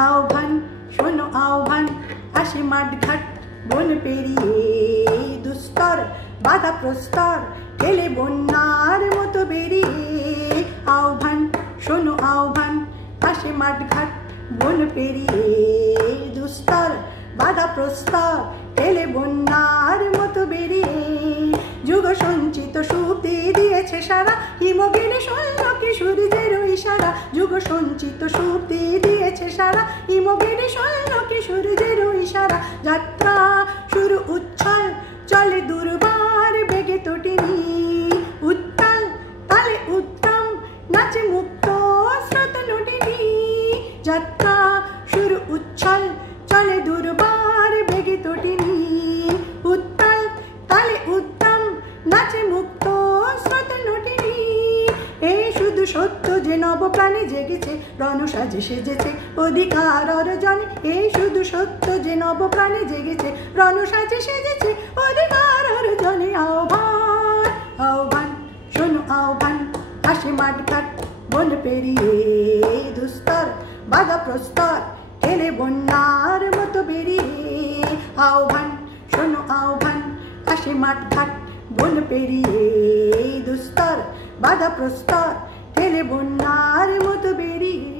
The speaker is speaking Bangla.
আহ্বান শোনো আহ্বান আসে মাঠঘাট বন পেরিয়ে দুস্তর বাধা প্রস্তর গেলে বন্যার মতো বেরিয়ে আহ্বান শোনো আহ্বান আসে মাঠঘাট বন পেরিয়ে দুস্তর বাধা প্রস্তর গেলে বন্যার মতো বেরিয়ে যুগ সঞ্চিত সুপ্তি দিয়েছে সারা হিমগিরি শৈল কিশোরীদের ইশারা যুগ সঞ্চিত সুপ্তি দিয়েছে সারা হিমগিরি শৈল কিশোরীদের ইশারা যাত্রা শুরু উচ্ছল চলে দুর্বার বেগে তটিনী উত্তাল তালে উত্তম নাচে মুক্ত স্রোত নটিনী যাত্রা শুরু উচ্ছল চলে দুর্বার বেগে তটিনী উত্তাল তালে উত্তম নাচে মুক্ত স্রোত নটিনী এই শুধু সত্য যে নবপ্রাণে জেগেছে রণসাজে সেজেছে অধিকার অর্জনে এই শুধু সত্য যে নবপ্রাণে জেগেছে রণসাজে সেজেছে অধিকার অর্জনে আহ্বান আহ্বান শোনো আহ্বান আসে মাঠঘাট বন পেরিয়ে দুস্তর বাধা প্রস্তর এলে বন্যার মতো বেরিয়ে আহ্বান শোনো আহ্বান আসে মাঠঘাট বন পেরিয়ে দুস্তর বাধা প্রস্তর এলে বন্যার মতো বেরিয়ে